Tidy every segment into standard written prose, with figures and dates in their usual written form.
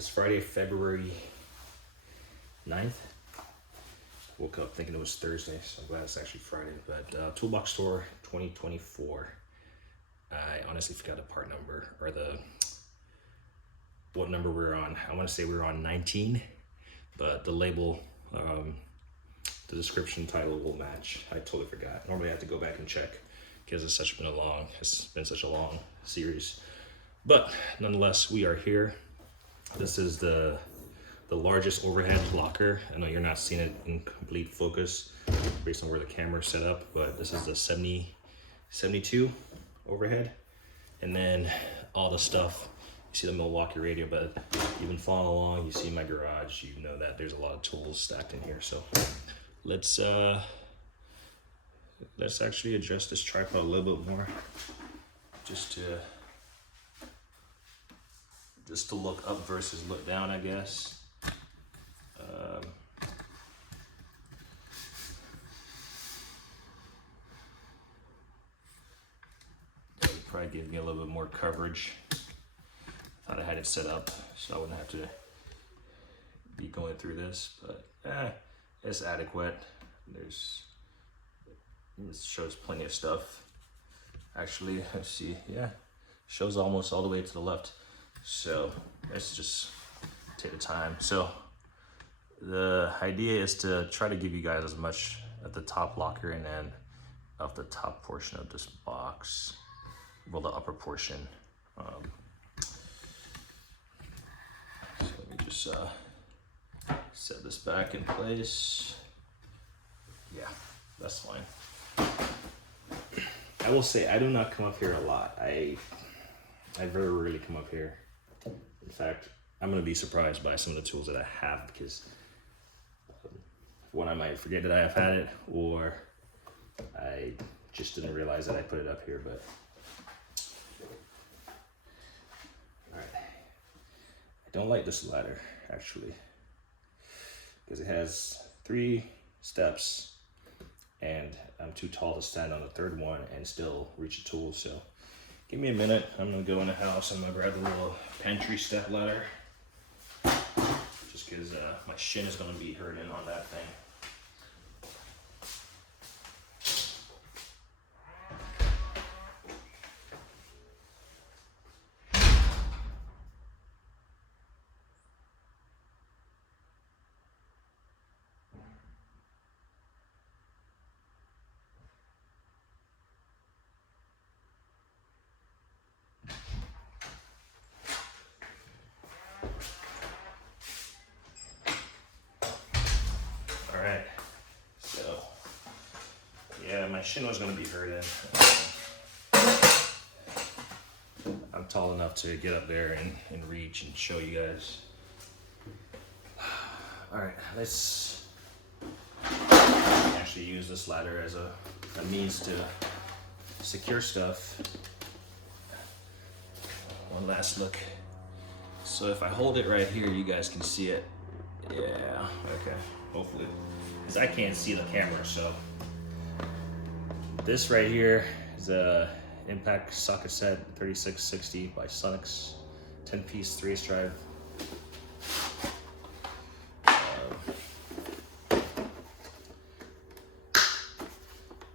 It's Friday, February 9th. Woke up thinking it was Thursday, so I'm glad it's actually Friday. But Toolbox Store 2024. I honestly forgot the part number or what number we're on. I want to say we were on 19, but the label, the description title will match. I totally forgot. Normally I have to go back and check because it's been such a long series. But nonetheless, we are here. This is the largest overhead locker. I know you're not seeing it in complete focus based on where the camera is set up, but this is the 72 overhead. And then all the stuff, you see the Milwaukee radio, but you've been following along, you see my garage, you know that there's a lot of tools stacked in here. So let's actually adjust this tripod a little bit more, just to look up versus look down, I guess. That would probably give me a little bit more coverage. I thought I had it set up so I wouldn't have to be going through this, but it's adequate. This shows plenty of stuff. Actually, let's see, yeah, shows almost all the way to the left. So let's just take the time. So the idea is to try to give you guys as much at the top locker and then of the top portion of this box, well, the upper portion. So let me just set this back in place. Yeah, that's fine. I will say I do not come up here a lot. I very rarely come up here. In fact, I'm gonna be surprised by some of the tools that I have because one, I might forget that I have had it, or I just didn't realize that I put it up here. But all right, I don't like this ladder actually because it has 3 steps, and I'm too tall to stand on the 3rd one and still reach the tool. So give me a minute. I'm gonna go in the house. I'm gonna grab the little pantry step ladder, just because my shin is gonna be hurting on that thing. Alright, so yeah, my shin was going to be hurting. I'm tall enough to get up there and reach and show you guys. Alright, let's actually use this ladder as a means to secure stuff. One last look. So if I hold it right here, you guys can see it. Yeah, okay, hopefully, because I can't see the camera. So this right here is a impact socket set 3660 by Sonix, 10-piece 3/8 drive.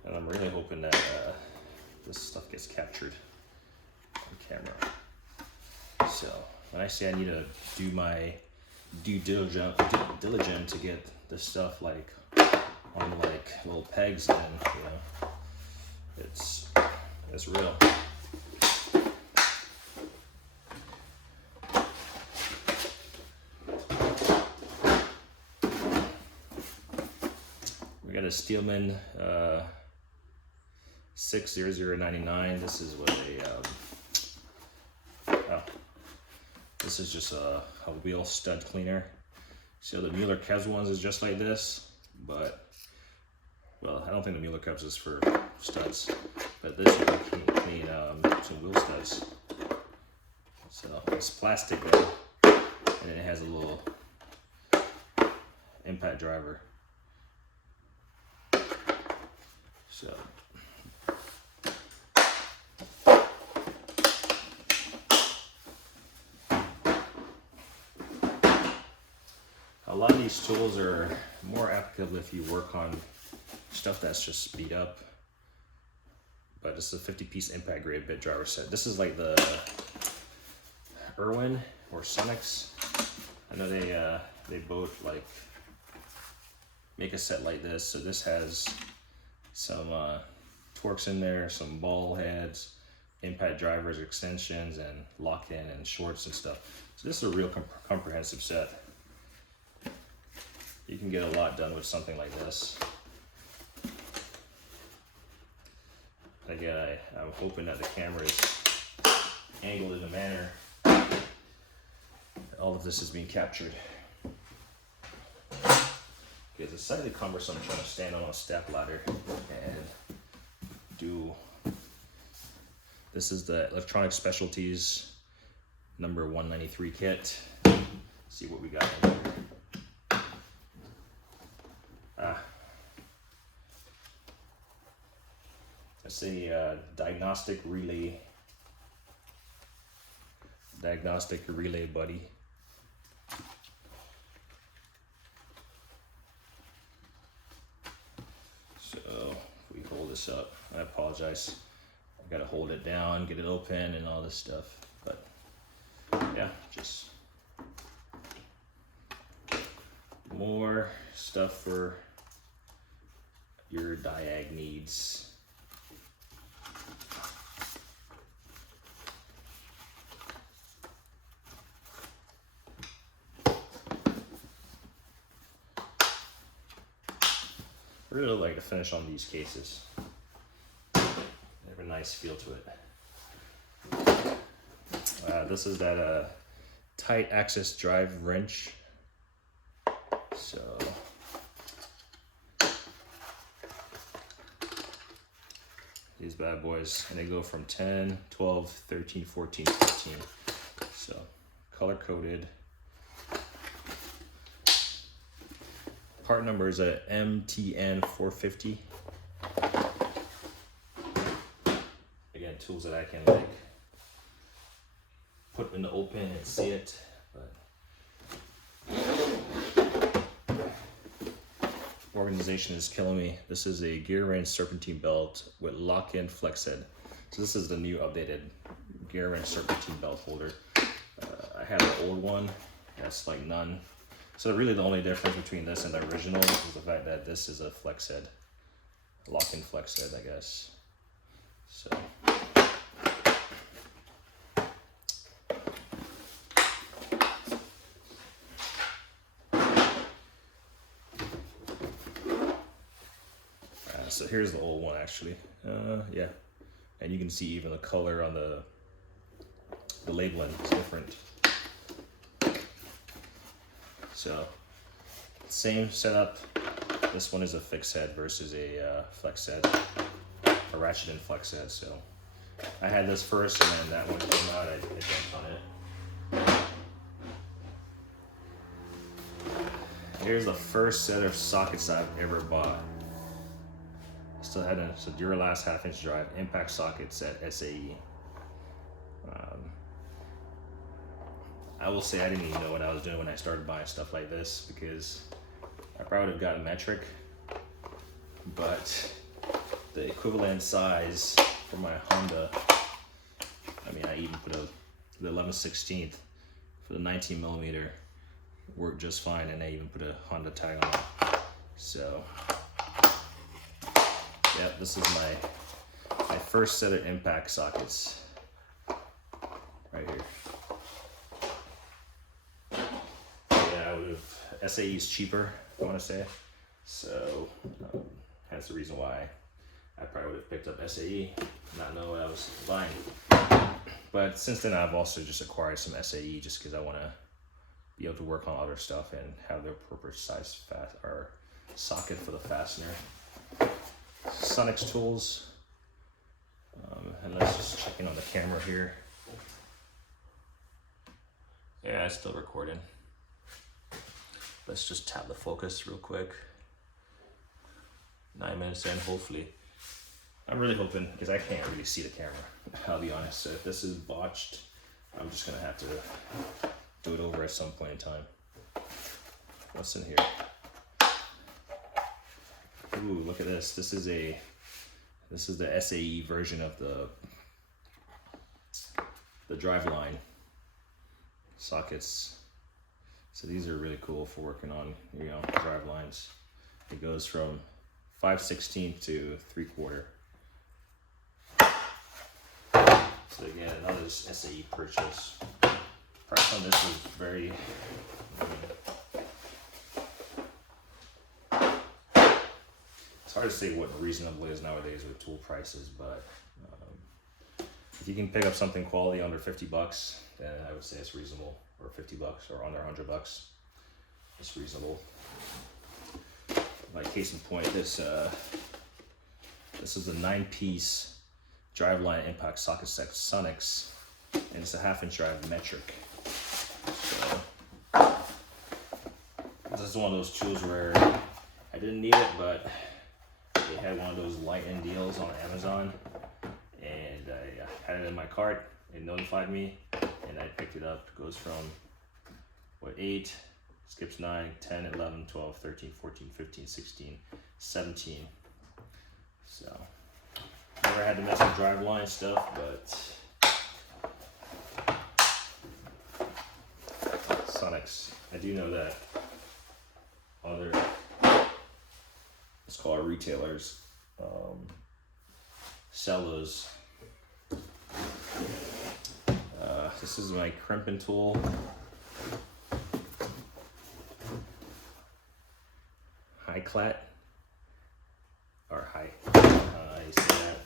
And I'm really hoping that this stuff gets captured on camera. So when I say I need to do my due diligence to get this stuff like on like little pegs, and you know, it's real. We got a Steelman 60099. This is what this is just a wheel stud cleaner. So the Mueller Krebs ones is just like this, but well, I don't think the Mueller Krebs is for studs, but this one can clean some wheel studs. So it's plastic though, and then it has a little impact driver. So A lot of these tools are more applicable if you work on stuff that's just speed up. But this is a 50-piece impact grade bit driver set. This is like the Irwin or Sonics. I know they both like make a set like this. So this has some Torx in there, some ball heads, impact drivers, extensions, and lock-in and shorts and stuff. So this is a real comprehensive set. You can get a lot done with something like this. Again, I'm hoping that the camera is angled in a manner that all of this is being captured. It's slightly cumbersome trying to stand on a step ladder and do. This is the Electronic Specialties number 193 kit. Let's see what we got in there. Let's see, diagnostic relay buddy. So if we hold this up, I apologize. I gotta hold it down, get it open, and all this stuff. But yeah, just more stuff for your diag needs. I really like the finish on these cases. They have a nice feel to it. This is that tight axis drive wrench. So these bad boys, and they go from 10, 12, 13, 14, 15. So color coded. Part number is a MTN 450. Again, tools that I can like put in the open and see it. But organization is killing me. This is a gear wrench serpentine belt with lock-in flex head. So this is the new updated gear wrench serpentine belt holder. I had an old one that's like none. So really the only difference between this and the original is the fact that this is a flex head, lock-in flex head, I guess. So. So here's the old one actually, yeah. And you can see even the color on the labeling is different. So, same setup. This one is a fixed head versus a flex head, a ratchet and flex head. So, I had this first, and then that one came out. I jumped on it. Here's the first set of sockets I've ever bought. Still had a Duralast 1/2-inch drive impact sockets at SAE. I will say I didn't even know what I was doing when I started buying stuff like this, because I probably would have gotten metric, but the equivalent size for my Honda, I mean, I even put the 11/16 for the 19mm worked just fine, and I even put a Honda tag on it. So yeah, this is my first set of impact sockets right here. SAE is cheaper, I want to say, so that's the reason why I probably would have picked up SAE, not know what I was buying. But since then, I've also just acquired some SAE just because I want to be able to work on other stuff and have the appropriate size or socket for the fastener. Sonics tools, and let's just check in on the camera here. Yeah, it's still recording. Let's just tap the focus real quick. 9 minutes in, hopefully. I'm really hoping, because I can't really see the camera, I'll be honest. So if this is botched, I'm just gonna have to do it over at some point in time. What's in here? Ooh, look at this. This is the SAE version of the drive line sockets. So these are really cool for working on, you know, drive lines. It goes from 5/16 to 3/4. So again, another SAE purchase. Price on this was very, it's hard to say what reasonable is nowadays with tool prices, but if you can pick up something quality under 50 bucks, then I would say it's reasonable, or 50 bucks, or under 100 bucks, it's reasonable. Like case in point, this is a 9-piece driveline impact socket set Sonics, and it's a 1/2-inch drive metric. So this is one of those tools where I didn't need it, but they had one of those light-end deals on Amazon, and I had it in my cart. It notified me, and I picked it up. It goes from 8, skips 9, 10, 11, 12, 13, 14, 15, 16, 17. So never had to mess with driveline stuff, but Sonics, I do know that other, let's call it retailers, sell those. This is my crimping tool. High clat, or high, you see that?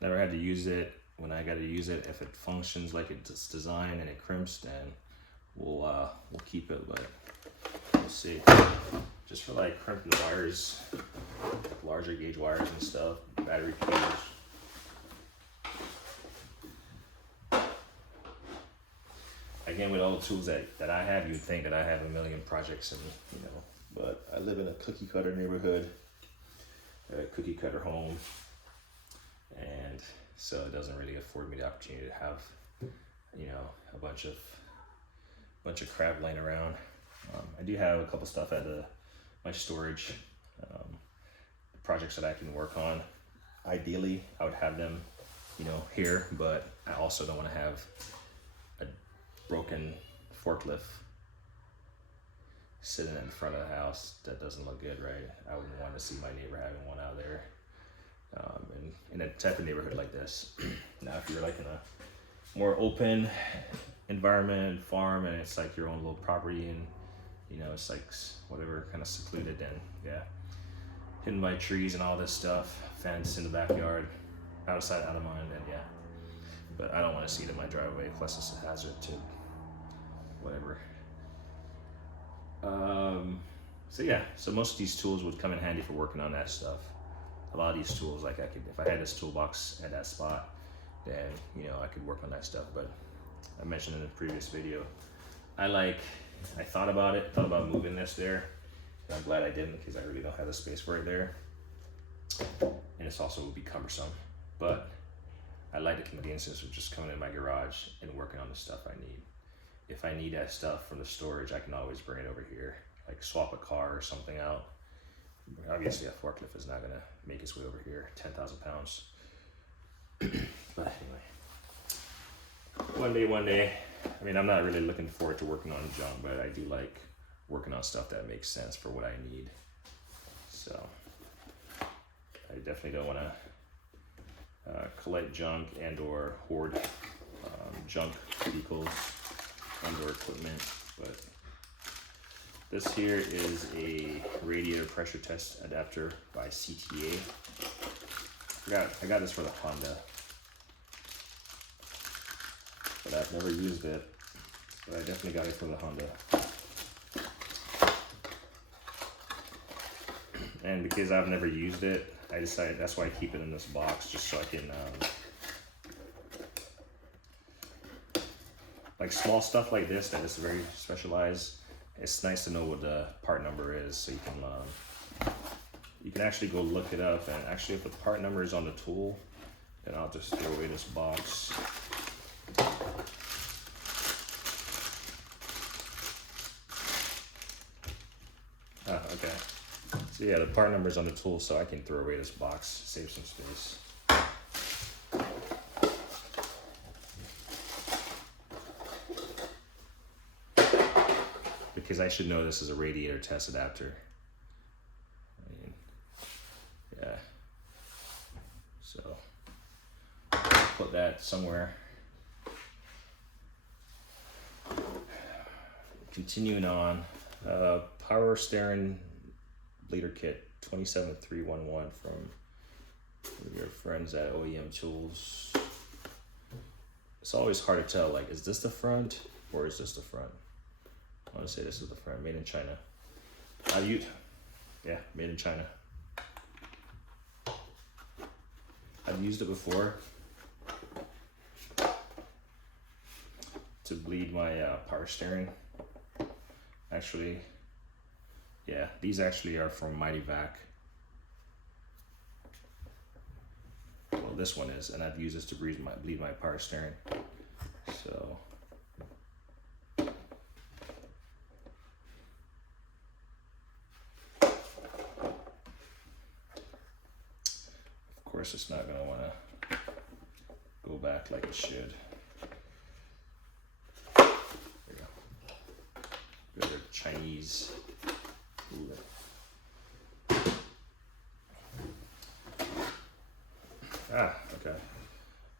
Never had to use it. When I got to use it, if it functions like it's designed and it crimps, then we'll keep it. But we'll see. Just for like crimping wires, like larger gauge wires and stuff, battery cables. Again, with all the tools that I have, you'd think that I have a million projects, and you know, but I live in a cookie cutter neighborhood, a cookie cutter home, and so it doesn't really afford me the opportunity to have, you know, a bunch of crap laying around. I do have a couple stuff at my storage, projects that I can work on. Ideally, I would have them, you know, here, but I also don't want to have a broken forklift sitting in front of the house. That doesn't look good, right? I wouldn't want to see my neighbor having one out there. In a type of neighborhood like this. Now, if you're like in a more open environment, farm, and it's like your own little property, and you know, it's like whatever, kind of secluded, then yeah, hidden by trees and all this stuff, fence in the backyard, outside, out of mind, then yeah. But I don't want to see it in my driveway, plus it's a hazard to whatever. So yeah, so most of these tools would come in handy for working on that stuff. A lot of these tools, like if I had this toolbox at that spot, then you know I could work on that stuff. But I mentioned in the previous video, I thought about moving this there, and I'm glad I didn't, because I really don't have the space for it there, and it's also would be cumbersome. But I like the convenience of just coming in my garage and working on the stuff I need. If I need that stuff from the storage, I can always bring it over here, like swap a car or something out. Obviously, a forklift is not going to make its way over here, 10,000 pounds. But anyway, one day, I mean, I'm not really looking forward to working on junk, but I do like working on stuff that makes sense for what I need. So I definitely don't want to collect junk and or hoard junk vehicles and or equipment. But this here is a radiator pressure test adapter by CTA. I got this for the Honda, but I've never used it. But I definitely got it for the Honda. And because I've never used it, I decided that's why I keep it in this box, just so I can like small stuff like this that is very specialized. It's nice to know what the part number is, so you can actually go look it up. And actually, if the part number is on the tool, And I'll just throw away this box. Okay. So yeah, the part number's on the tool, so I can throw away this box, save some space. Because I should know this is a radiator test adapter. I mean, yeah. So put that somewhere. Continuing on, power steering bleeder kit 27311 from your friends at OEM Tools. It's always hard to tell, like, is this the front or is this the front? I want to say this is the front, made in China. Yeah, made in China. I've used it before to bleed my power steering. Actually, yeah, these actually are from Mighty Vac. Well, this one is, and I've used this to bleed my power steering. So, of course, it's not going to want to go back like it should. There we go. Good Chinese. Ooh. Okay.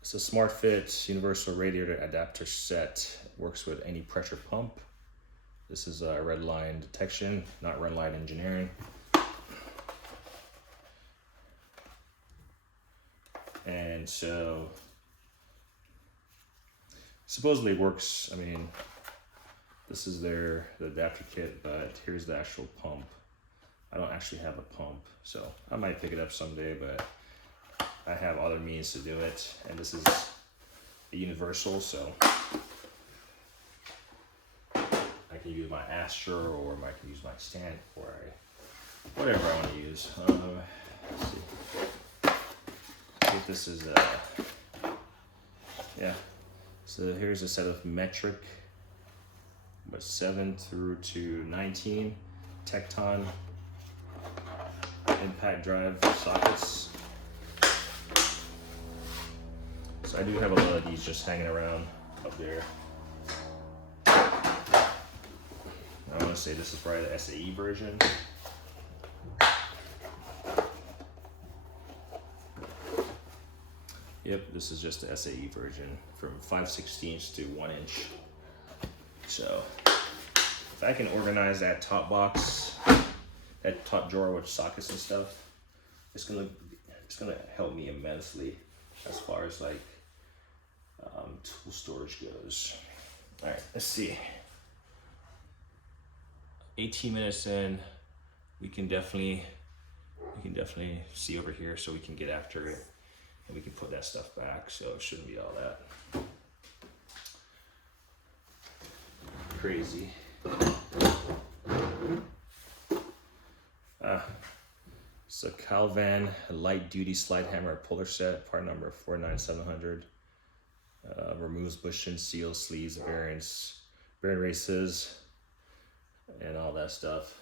It's a Smart Fit universal radiator adapter set. Works with any pressure pump. This is a red line detection, not red line engineering. And so supposedly it works. I mean, this is the adapter kit, but here's the actual pump. I don't actually have a pump, so I might pick it up someday, but I have other means to do it. And this is a universal, so I can use my Astra, or I can use my stand, or whatever I want to use. Let's see. If this is yeah. So here's a set of metric, but 7 through to 19 Tecton impact drive sockets. So I do have a lot of these just hanging around up there. I want to say this is probably the SAE version. Yep, this is just the SAE version from 5/16 to 1 inch. So if I can organize that top box, that top drawer with sockets and stuff, it's gonna help me immensely as far as like tool storage goes. All right, let's see. 18 minutes in, we can definitely see over here, so we can get after it. And we can put that stuff back, so it shouldn't be all that crazy. So Calvan light duty slide hammer puller set, part number 49700. Removes bushing, seals, sleeves, bearings, bearing races, and all that stuff.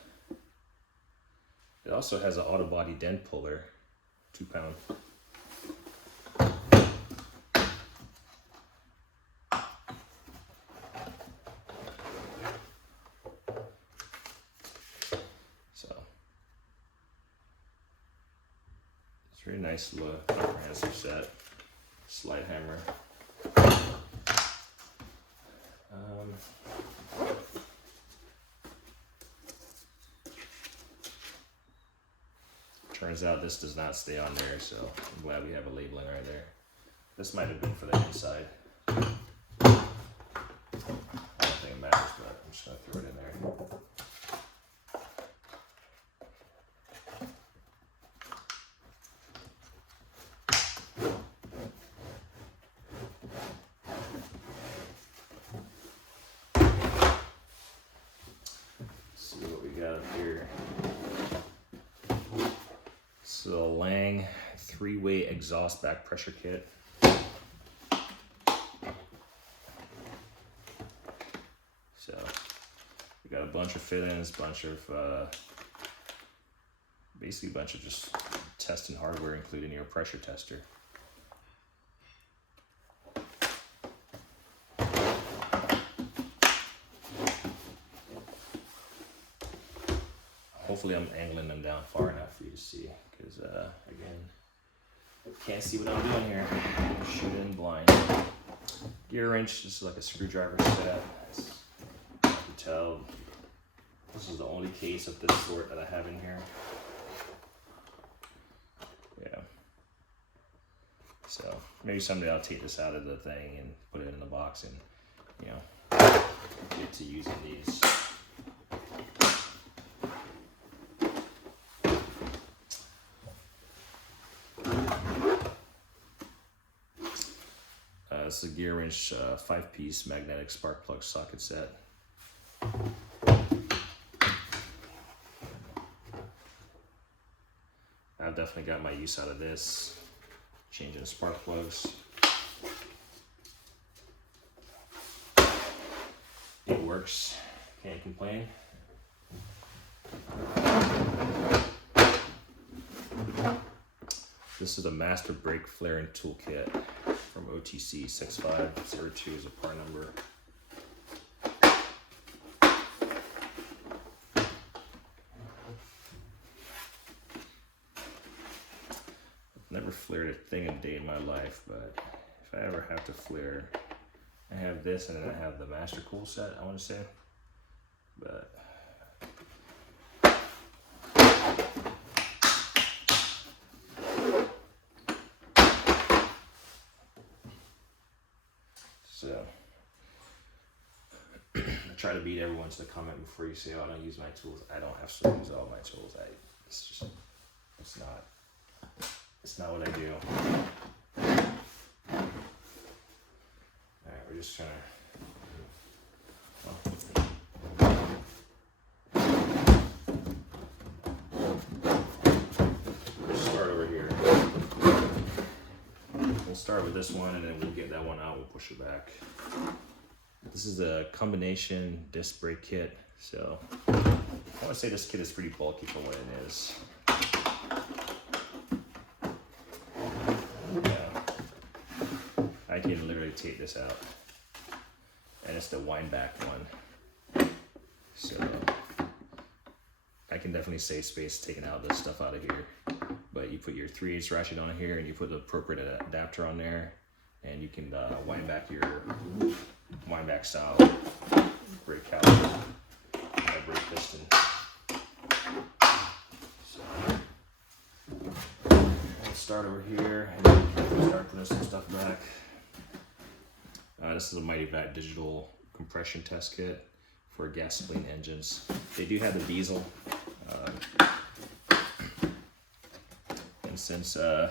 It also has an auto body dent puller, 2 pound. Very nice look, comprehensive set, slide hammer. Turns out this does not stay on there, so I'm glad we have a labeling right there. This might have been for the inside. I don't think it matters, but I'm just gonna throw it in there. So the Lang 3-way exhaust back pressure kit. We got a bunch of fittings, basically a bunch of just testing hardware, including your pressure tester. Hopefully I'm angling them down far enough for you to see, because again, can't see what I'm doing here. Shooting blind. Gear wrench, this is like a screwdriver set. As you can tell, this is the only case of this sort that I have in here. Yeah. So maybe someday I'll take this out of the thing and put it in the box and, you know, get to using these. This is a gear wrench 5-piece magnetic spark plug socket set. I've definitely got my use out of this, changing spark plugs. It works, can't complain. This is a master brake flaring toolkit from OTC 6502 is a part number. I've never flared a thing a day in my life, but if I ever have to flare, I have this and then I have the master cool set, I want to say. But so, I try to beat everyone to the comment before you say, oh, I don't use my tools. I don't have to use all my tools. It's not what I do. Alright, we're just trying to start over here. We'll start with this one and then we'll get that one out, we'll push it back. This is a combination disc brake kit, so I want to say this kit is pretty bulky for what it is. Yeah. I can literally take this out, and it's the wind back one, so I can definitely save space taking out this stuff out of here. But you put your 3/8 ratchet on here and you put the appropriate adapter on there, and you can wind back your wind back style brake caliper, brake piston. So let's start over here and then start putting some stuff back. This is a Mighty Vat digital compression test kit for gasoline engines. They do have the diesel. And since I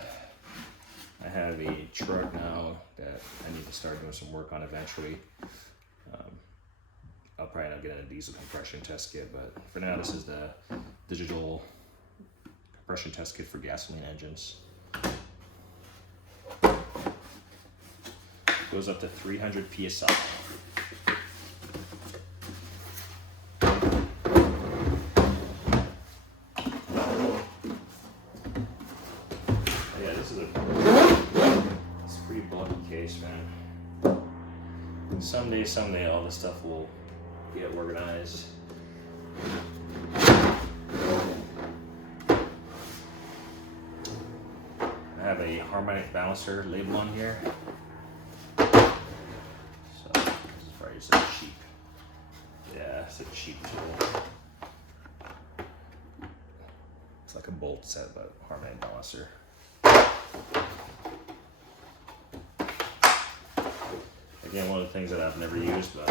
have a truck now that I need to start doing some work on eventually, I'll probably not get a diesel compression test kit, but for now this is the digital compression test kit for gasoline engines. Goes up to 300 psi. Yeah, this is a pretty bulky case, man. Someday, all this stuff will get organized. I have a harmonic balancer label on here. So this is probably just a cheap, yeah, it's a cheap tool. It's like a bolt set, but harmonic balancer. Again, one of the things that I've never used, but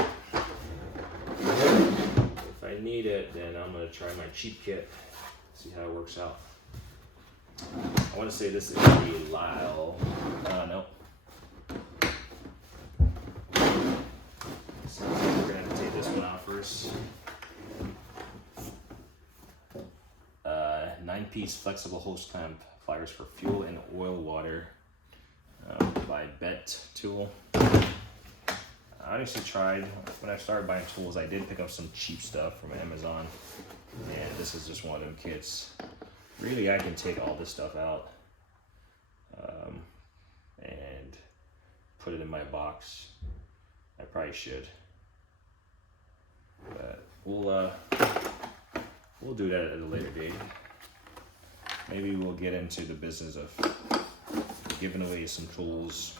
if I need it, then I'm going to try my cheap kit, see how it works out. I want to say this is the Lyle, no. So we're going to have to take this one out first. 9-piece flexible hose clamp pliers for fuel and oil water by Bet Tool. I honestly tried, when I started buying tools, I did pick up some cheap stuff from Amazon, and this is just one of them kits. Really, I can take all this stuff out and put it in my box. I probably should, but we'll do that at a later date. Maybe we'll get into the business of giving away some tools,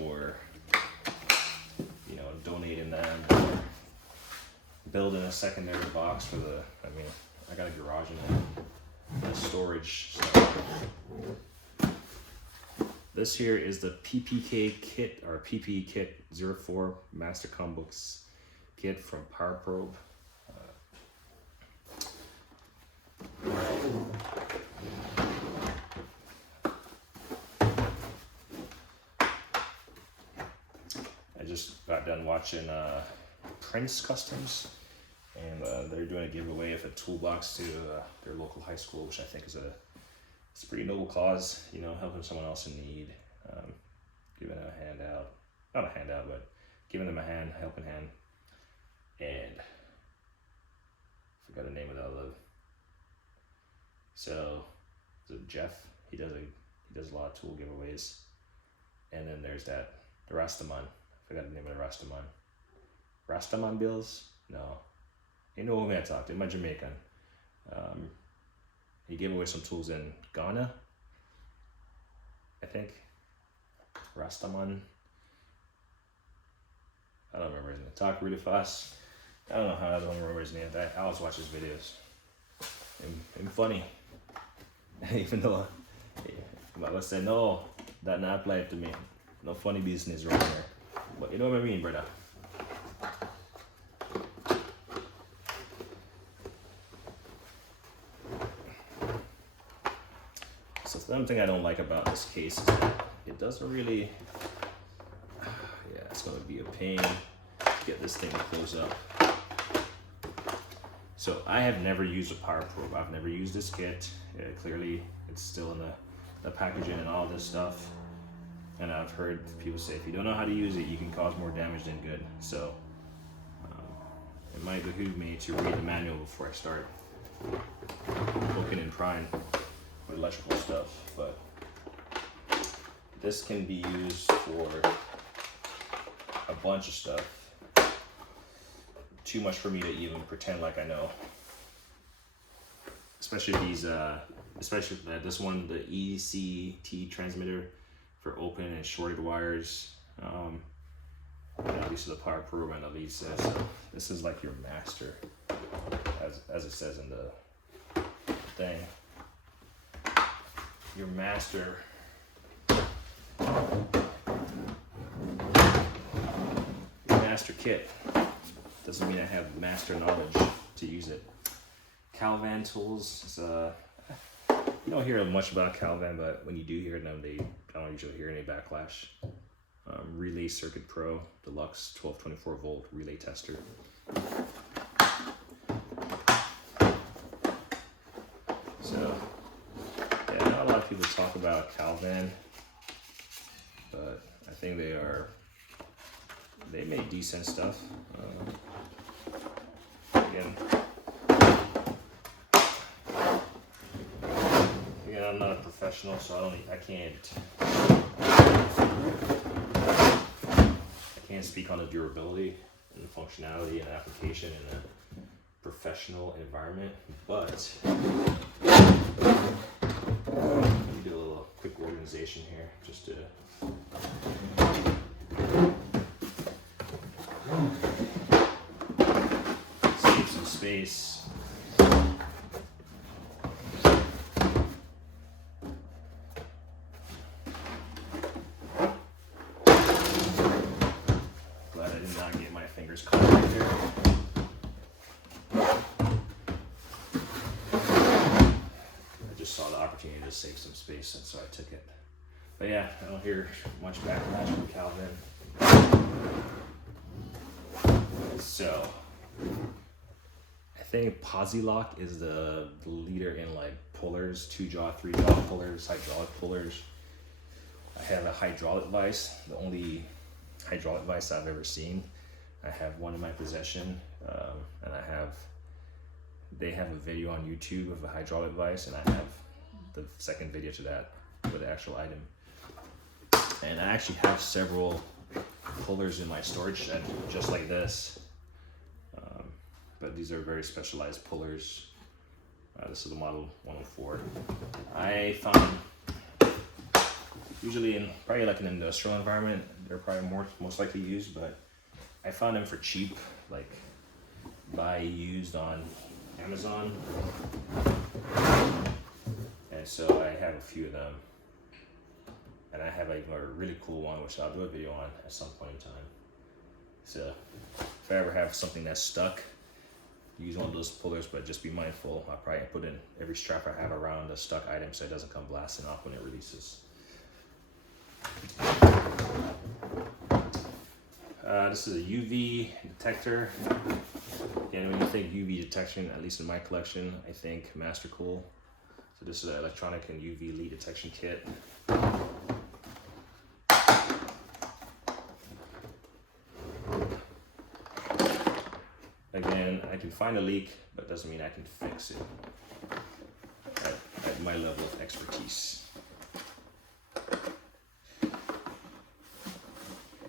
or donating them, or building a secondary box for the. I mean, I got a garage in there, the storage. So. This here is the PPK kit, or PP kit 04 Master Combooks kit from Power Probe. I just got done watching Prince Customs, and they're doing a giveaway of a toolbox to their local high school, which I think is it's a pretty noble cause, helping someone else in need, giving a handout, not a handout, but giving them a helping hand. And I forgot the name of the other. So, is it Jeff? He does a lot of tool giveaways. And then there's the Rastaman. I forgot the name of the Rastaman. Rastaman Bills? No. You know who I talked to, my Jamaican. He gave away some tools in Ghana, I think. Rastaman. I don't remember his name. Talk really fast. I don't know how I don't remember his name. I always watch his videos. I'm funny. Even though, I said, no, that not apply to me. No funny business right here. But you know what I mean, brother. So something I don't like about this case is that it doesn't really, it's gonna be a pain to get this thing to close up. So I have never used a Power Probe. I've never used this kit. Clearly it's still in the packaging and all this stuff. And I've heard people say, if you don't know how to use it, you can cause more damage than good. So it might behoove me to read the manual before I start poking and prying with electrical stuff. But this can be used for a bunch of stuff. Too much for me to even pretend like I know. Especially these, especially this one, the ECT transmitter for open and shorted wires. And obviously the Power Probe and the lead says. So this is like your master, as it says in the thing. Your master. Your master kit. Doesn't mean I have master knowledge to use it. Calvan tools. You don't hear much about Calvan, but when you do hear them, I don't usually hear any backlash. Relay Circuit Pro Deluxe 1224 volt relay tester. So, yeah, not a lot of people talk about Calvan, but I think they make decent stuff. Again, I'm not a professional, so I can't speak on the durability and the functionality and application in a professional environment, but let me do a little quick organization here just to save some space. Glad I did not get my fingers caught right there. I just saw the opportunity to save some space, and so I took it. But yeah, I don't hear much backlash from Calvan. So I think Posilock is the leader in like pullers, 2-jaw, 3-jaw pullers, hydraulic pullers. I have a hydraulic vise. The only hydraulic vise I've ever seen. I have one in my possession, and they have a video on YouTube of a hydraulic vise, and I have the second video to that with the actual item. And I actually have several pullers in my storage shed, just like this. But these are very specialized pullers. This is the model 104. I found, usually in probably like an industrial environment, they're probably most likely used, but I found them for cheap, like buy used on Amazon. And so I have a few of them. And I have a really cool one, which I'll do a video on at some point in time. So if I ever have something that's stuck, use one of those pullers, but just be mindful. I'll probably put in every strap I have around a stuck item so it doesn't come blasting off when it releases. This is a UV detector. Again, when you think UV detection, at least in my collection, I think Master Cool. So this is an electronic and UV leak detection kit. Again, I can find a leak, but doesn't mean I can fix it at my level of expertise.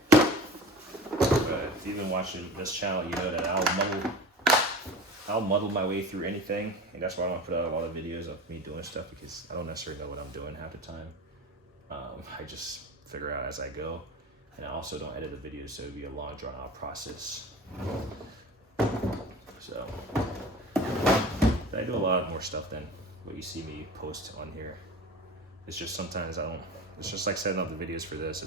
But if you've been watching this channel, you know that I'll muddle my way through anything, and that's why I don't put out a lot of videos of me doing stuff, because I don't necessarily know what I'm doing half the time. I just figure out as I go, and I also don't edit the videos, so it'd be a long, drawn-out process. So I do a lot more stuff than what you see me post on here. It's just sometimes it's just like setting up the videos for this.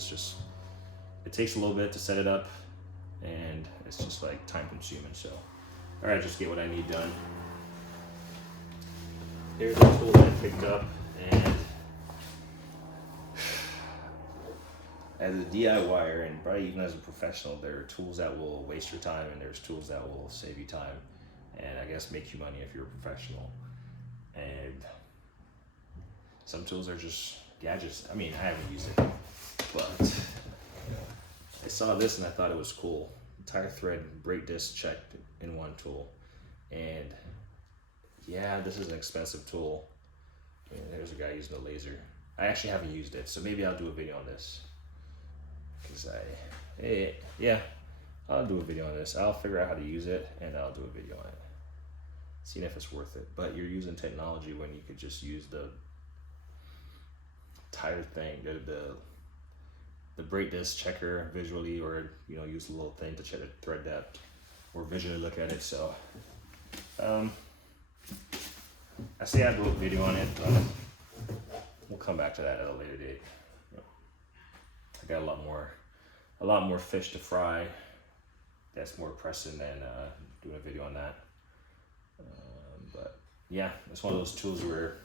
It takes a little bit to set it up, and it's just like time consuming. So, all right, just get what I need done. Here's the tool that I picked up, and as a DIYer, and probably even as a professional, there are tools that will waste your time, and there's tools that will save you time, and I guess make you money if you're a professional. And some tools are just gadgets. I mean, I haven't used it, but I saw this and I thought it was cool. Tire thread brake disc check in one tool. And yeah, this is an expensive tool. And there's a guy using a laser. I actually haven't used it, so maybe I'll do a video on this. I'll do a video on this. I'll figure out how to use it, and I'll do a video on it. Seeing if it's worth it. But you're using technology when you could just use the tire thing, the brake disc checker visually, or use a little thing to check the thread depth, or visually look at it. So I say I'll do a video on it, but we'll come back to that at a later date. I got a lot more fish to fry. That's more pressing than doing a video on that. But yeah, it's one of those tools where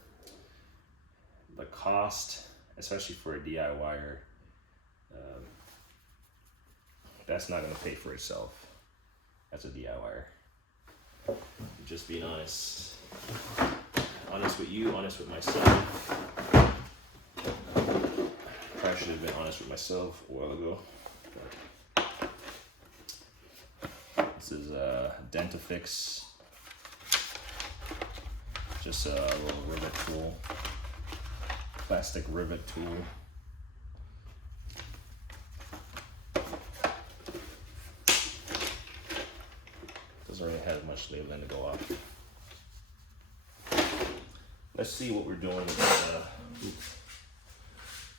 the cost, especially for a DIYer, that's not going to pay for itself as a DIYer. Just being honest with you, honest with myself. Probably should have been honest with myself a while ago. This is a Dentifix, just a little rivet tool, plastic rivet tool. Doesn't really have much labeling to go off. Let's see what we're doing with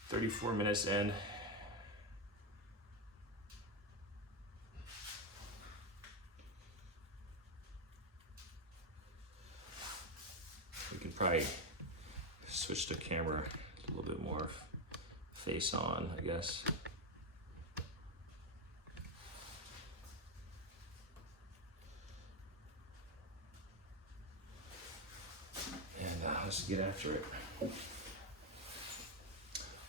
34 minutes in. We could probably switch the camera a little bit more face on, I guess. And let's get after it.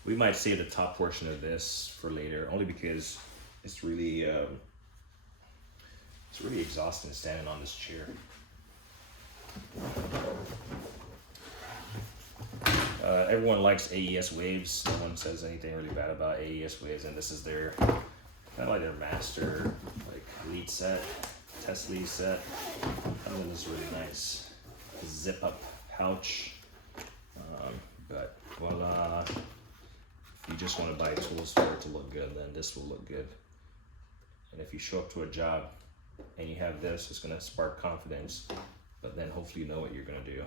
We might save the top portion of this for later, only because it's really exhausting standing on this chair. Everyone likes AES waves. No one says anything really bad about AES waves, and this is their I like their master, like lead set, test lead set. That one is really nice. Zip up pouch. But voila, if you just want to buy tools for it to look good, then this will look good. And if you show up to a job and you have this, it's going to spark confidence, but then hopefully you know what you're going to do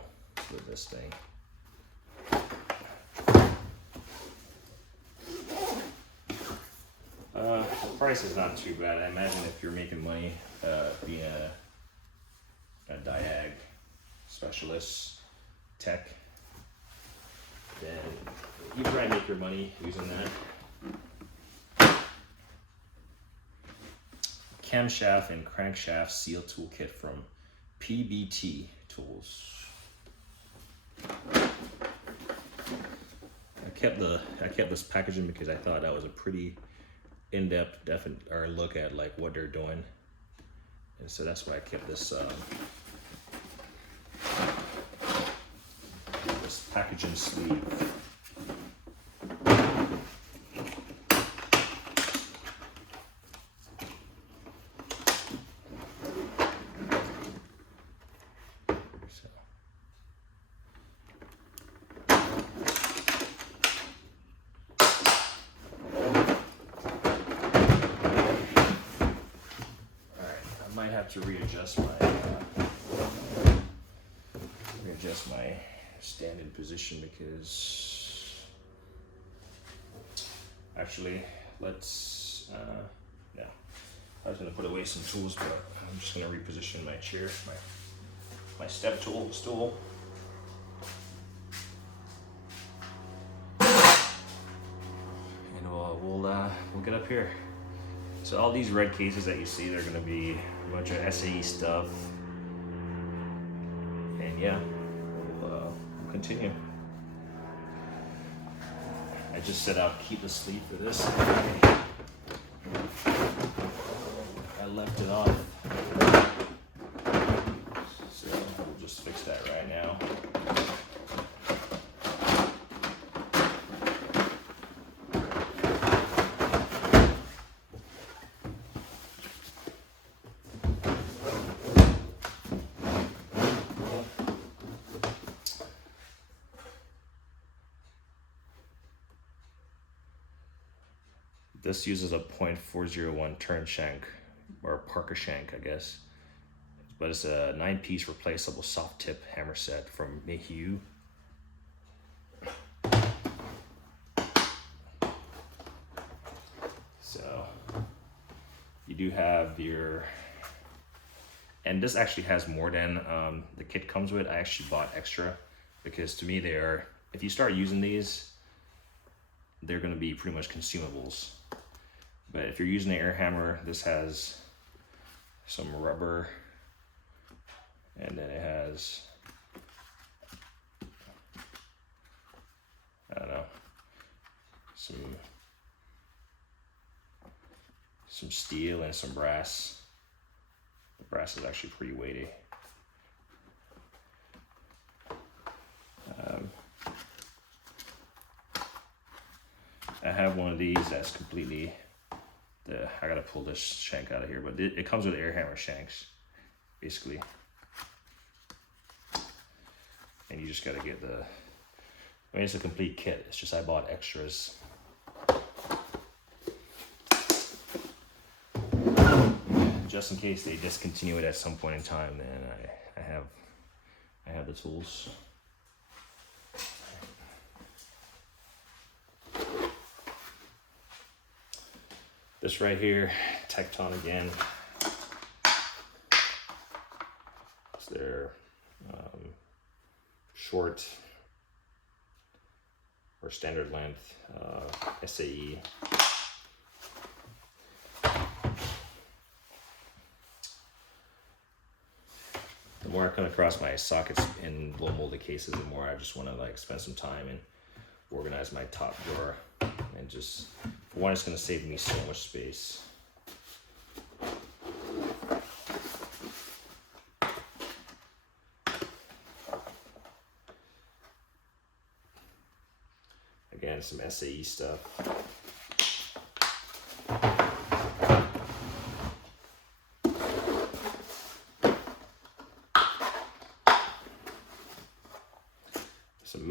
with this thing. The price is not too bad. I imagine if you're making money being a diag specialist tech, then you probably make your money using that. Camshaft and crankshaft seal toolkit from PBT Tools. I kept this packaging because I thought that was a pretty in-depth look at like what they're doing, and so that's why I kept this this packaging sleeve. To readjust my standing position, because actually let's no, I was going to put away some tools, but I'm just going to reposition my chair, my step stool. And we'll get up here. So all these red cases that you see, they're going to be a bunch of SAE stuff, and yeah, we'll continue. I just said I'll keep the sleeve for this. I left it off, so we'll just fix that right now. This uses a .401 turn shank, or Parker shank, I guess. But it's a 9-piece replaceable soft tip hammer set from Mayhew. So you do have your, and this actually has more than the kit comes with. I actually bought extra because to me they are, if you start using these, they're going to be pretty much consumables. But if you're using the air hammer, this has some rubber, and then it has, I don't know, some steel and some brass. The brass is actually pretty weighty. I have one of these that's completely, I gotta pull this shank out of here, but it comes with air hammer shanks, basically. And you just gotta get I mean, it's a complete kit. It's just I bought extras. Just in case they discontinue it at some point in time, then I have the tools. This right here, Tecton again. It's their short or standard length SAE. The more I come across my sockets in blow molded cases, the more I just want to like spend some time and organize my top drawer, and just, for one, it's going to save me so much space. Again, some SAE stuff.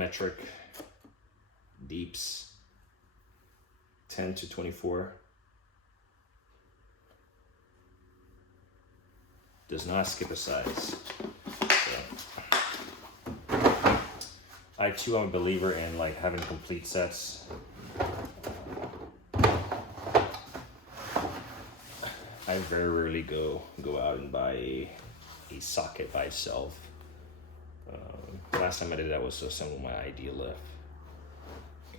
metric deeps, 10 to 24. Does not skip a size. So, I too am a believer in like having complete sets. I very rarely go out and buy a socket by itself. Last time I did that was to assemble my ideal lift.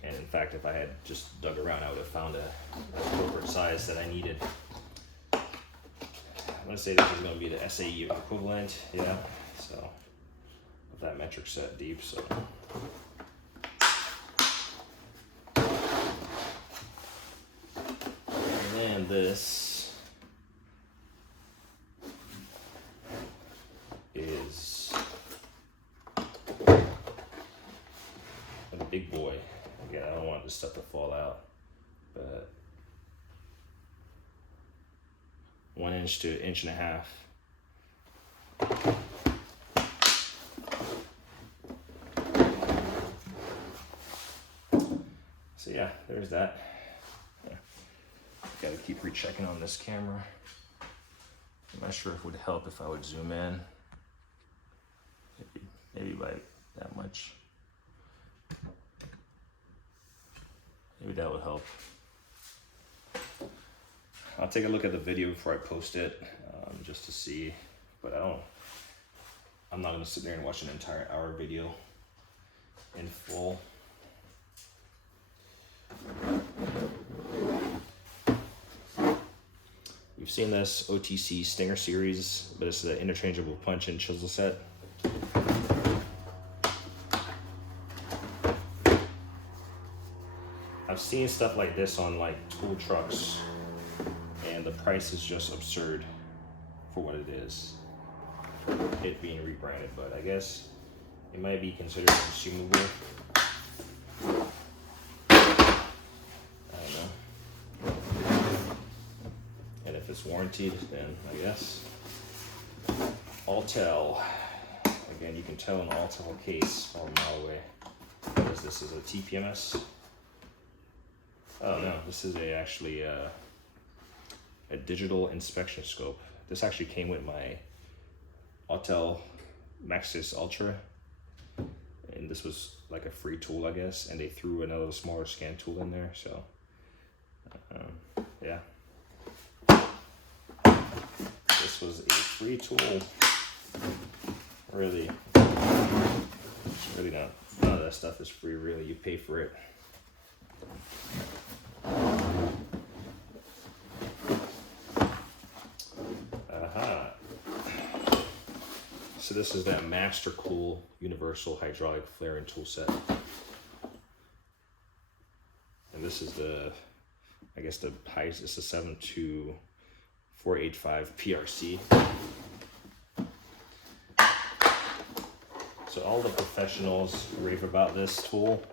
And in fact, if I had just dug around, I would have found a appropriate size that I needed. I'm gonna say this is gonna be the SAU equivalent, yeah. So, of that metric set deep, so. And then this is a big boy. Again, I don't want this stuff to fall out, but 1 inch to 1.5 inches. So yeah, there's that. Yeah. Gotta keep rechecking on this camera. I'm not sure if it would help if I would zoom in. Maybe by that much. Maybe that would help. I'll take a look at the video before I post it, just to see, but I'm not gonna sit there and watch an entire hour video in full. We've seen this OTC Stinger series, but it's the interchangeable punch and chisel set. I've seen stuff like this on like tool trucks, and the price is just absurd for what it is, for it being rebranded, but I guess it might be considered consumable. I don't know. And if it's warranted, then I guess. Altel. Again, you can tell an Altel case from a mile away, because this is a TPMS. Oh no, this is actually a digital inspection scope. This actually came with my Autel Maxis Ultra, and this was like a free tool, I guess, and they threw another smaller scan tool in there, so yeah. This was a free tool. Really not. None of that stuff is free, really. You pay for it. So this is that Master Cool Universal Hydraulic Flaring Tool Set. And this is the, I guess the highest, it's a 72485 PRC. So all the professionals rave about this tool.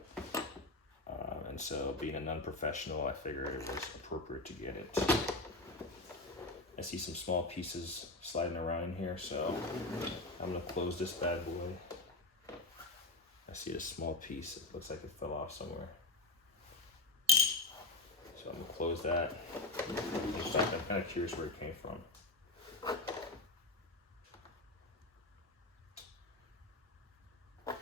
And so being a non-professional, I figured it was appropriate to get it. I see some small pieces sliding around in here, so I'm gonna close this bad boy. I see a small piece, it looks like it fell off somewhere. So I'm gonna close that. In fact, I'm kind of curious where it came from. I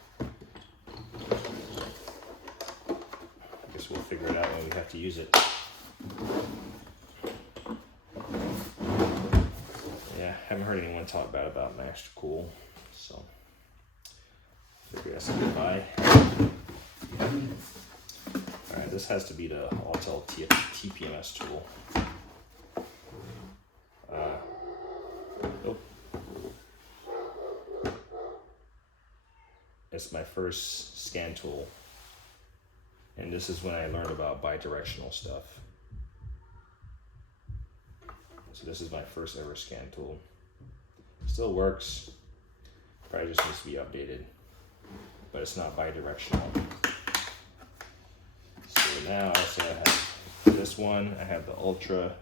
guess we'll figure it out when we have to use it. Haven't heard anyone talk bad about Master Cool, so figure that's a good buy. Alright, this has to be the Autel TPMS tool. Oh. It's my first scan tool, and this is when I learned about bidirectional stuff. So this is my first ever scan tool. Still works, probably just needs to be updated, but it's not bi-directional. So now also I have this one, I have the Ultra,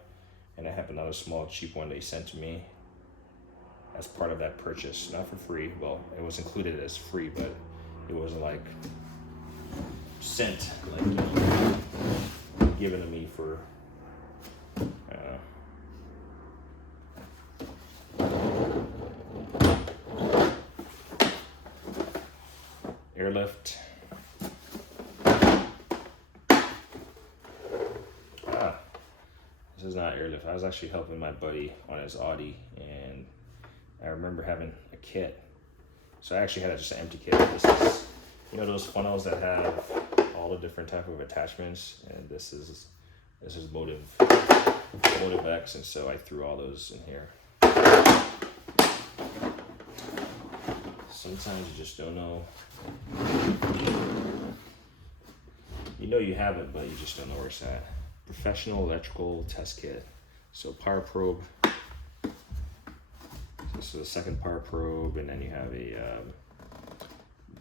and I have another small cheap one they sent to me as part of that purchase, not for free. Well, it was included as free, but it wasn't like scent, like, you know, given to me for airlift. This is not airlift. I was actually helping my buddy on his Audi, and I remember having a kit. So I actually had just an empty kit. This is, you know, those funnels that have all the different type of attachments, and this is motive X, and so I threw all those in here. Sometimes you just don't know. You know you have it, but you just don't know where it's at. Professional electrical test kit. So power probe. This is the second power probe, and then you have a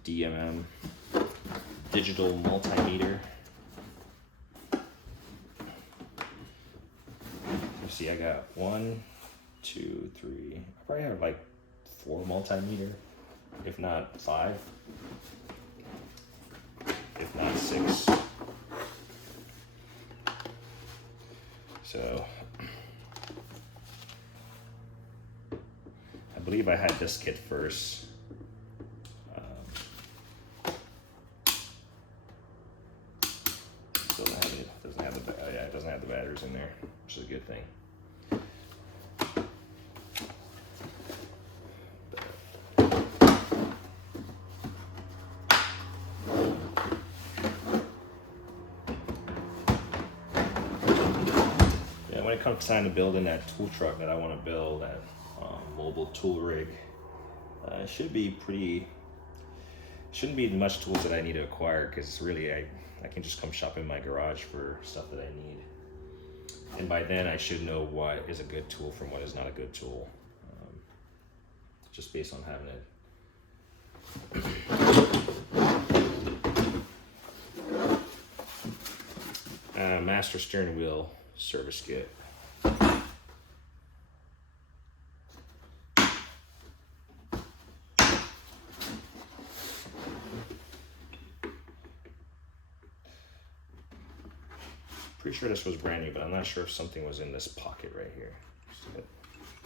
DMM digital multimeter. You see, I got 1, 2, 3. I probably have like 4 multimeter, if not 5, if not 6. So I believe I had this kit first. It doesn't have the batteries in there, which is a good thing. When it comes time to building that tool truck that I want to build, that mobile tool rig, it should be shouldn't be much tools that I need to acquire, because really I can just come shop in my garage for stuff that I need. And by then I should know what is a good tool from what is not a good tool, just based on having it. Master steering wheel service kit. Pretty sure this was brand new, but I'm not sure if something was in this pocket right here. Just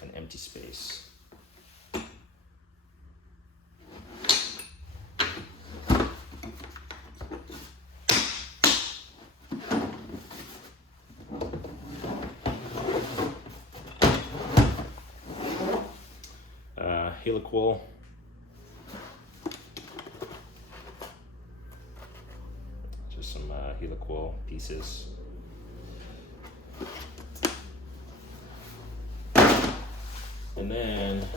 an empty space. Helicoil. Just some helicoil pieces. And then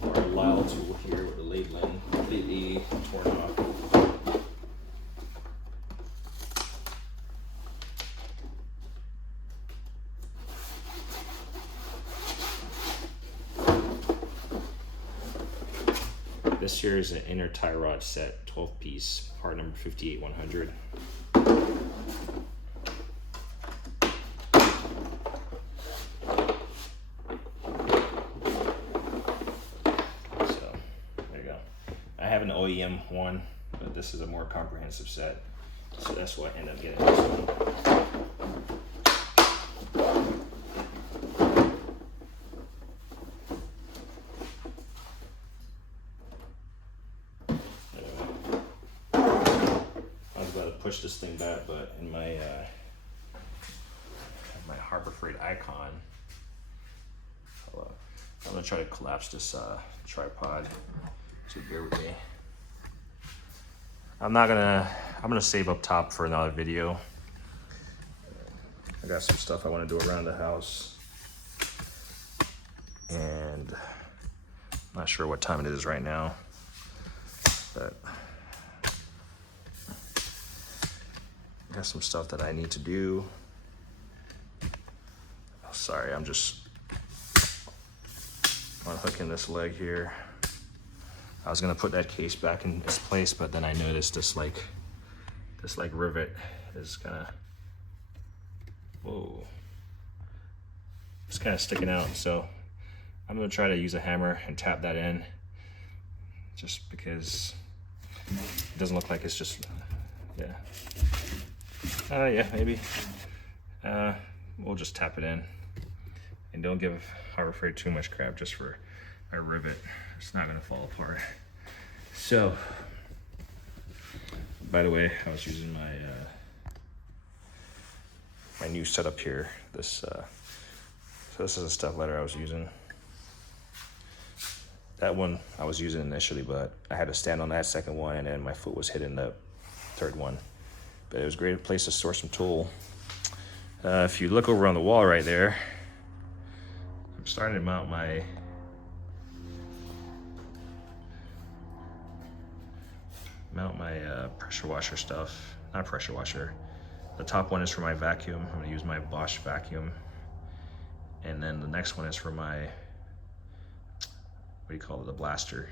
our Lyle tool here with the labeling completely torn off. This here is an inner tie rod set, 12 piece, part number 58100. So there you go. I have an OEM one, but this is a more comprehensive set, so that's why I ended up getting this one. Push this thing back, but in my Harbor Freight Icon, I'm gonna try to collapse this tripod, so bear with me. I'm gonna save up top for another video. I got some stuff I want to do around the house, and I'm not sure what time it is right now, but I got some stuff that I need to do. Oh, sorry, I'm just unhooking this leg here. I was gonna put that case back in its place, but then I noticed this rivet is it's kind of sticking out. So I'm gonna try to use a hammer and tap that in, just because It doesn't look like it's just, yeah. Yeah, maybe. We'll just tap it in. And don't give Harbor Freight too much crap just for a rivet. It's not gonna fall apart. So, by the way, I was using my my new setup here. So this is a step ladder I was using. That one I was using initially, but I had to stand on that second one, and then my foot was hitting the third one. But it was a great place to store some tool. If you look over on the wall right there, I'm starting to mount my pressure washer stuff. Not pressure washer. The top one is for my vacuum. I'm gonna use my Bosch vacuum. And then the next one is for my, what do you call it, the blaster.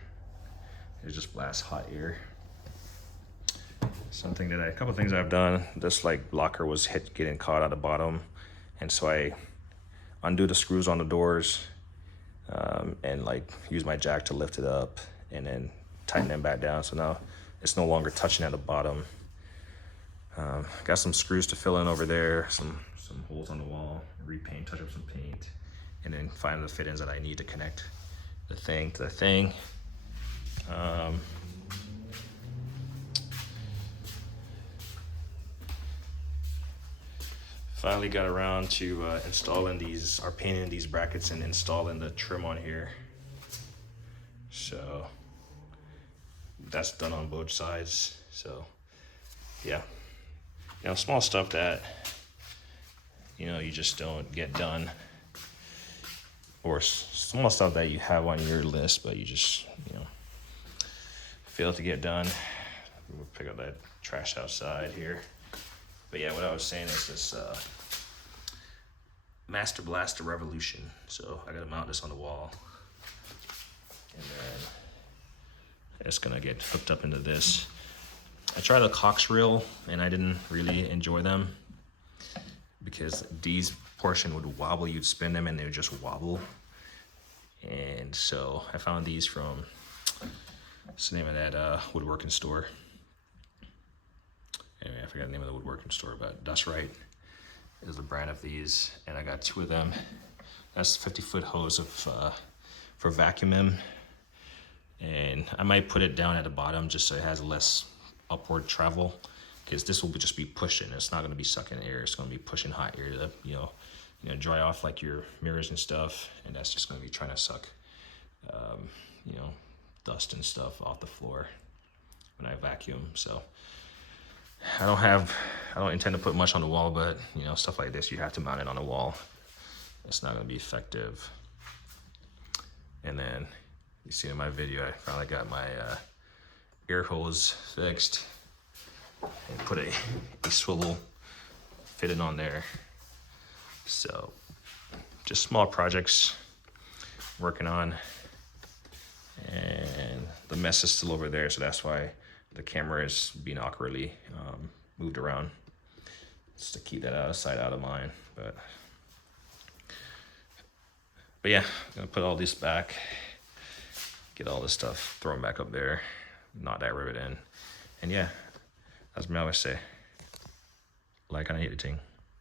It just blasts hot air. A couple things I've done, this like locker was getting caught at the bottom. And so I undo the screws on the doors and like use my jack to lift it up and then tighten them back down. So now it's no longer touching at the bottom. Got some screws to fill in over there, some holes on the wall, repaint, touch up some paint, and then find the fit-ins that I need to connect the thing to the thing. Finally got around to installing these, or painting these brackets and installing the trim on here. So that's done on both sides. So yeah, you know, small stuff that, you know, you just don't get done, or small stuff that you have on your list, but you just, you know, fail to get done. We'll pick up that trash outside here. But yeah, what I was saying is this Master Blaster Revolution. So I gotta mount this on the wall. And then it's gonna get hooked up into this. I tried a Cox reel and I didn't really enjoy them because these portion would wobble. You'd spin them and they would just wobble. And so I found these from, what's the name of that woodworking store? Anyway, I forgot the name of the woodworking store, but That's Right is the brand of these, and I got 2 of them. That's 50-foot hose for vacuuming, and I might put it down at the bottom just so it has less upward travel, because this will just be pushing. It's not going to be sucking air. It's going to be pushing hot air to you know dry off like your mirrors and stuff, and that's just going to be trying to suck you know, dust and stuff off the floor when I vacuum. So I don't intend to put much on the wall, but you know, stuff like this, you have to mount it on the wall. It's not gonna be effective. And then you see in my video, I finally got my air hose fixed and put a swivel fitted on there. So just small projects working on, and the mess is still over there, so that's why the camera is being awkwardly moved around, just to keep that out of sight, out of mind. But yeah, I'm gonna put all this back, get all this stuff thrown back up there, knot that rivet in, and yeah, as I always say, like on editing.